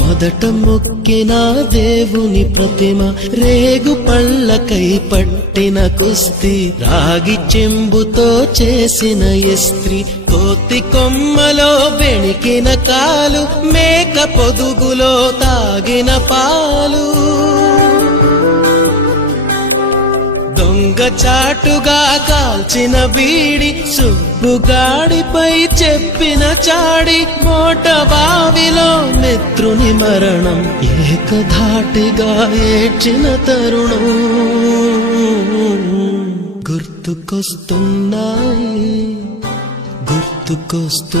మొదట మొక్కిన దేవుని ప్రతిమ, రేగు పళ్ళకై పట్టిన కుస్తీ, రాగి చెంబుతో చేసిన ఇస్త్రీ, కోతి కొమ్మలో బెణికిన కాలు, మేక పొదుగులో తాగిన పాలు, దొంగ చాటుగా కాల్చిన బీడి, సుబ్బుగాడిపై చెప్పిన చాడి, మోట బావిలో మిత్రుని మరణం, ఏకధాటిగా ఏడ్చిన తరుణం గుర్తుకొస్తున్నాయి, గుర్తుకొస్తున్నాయి.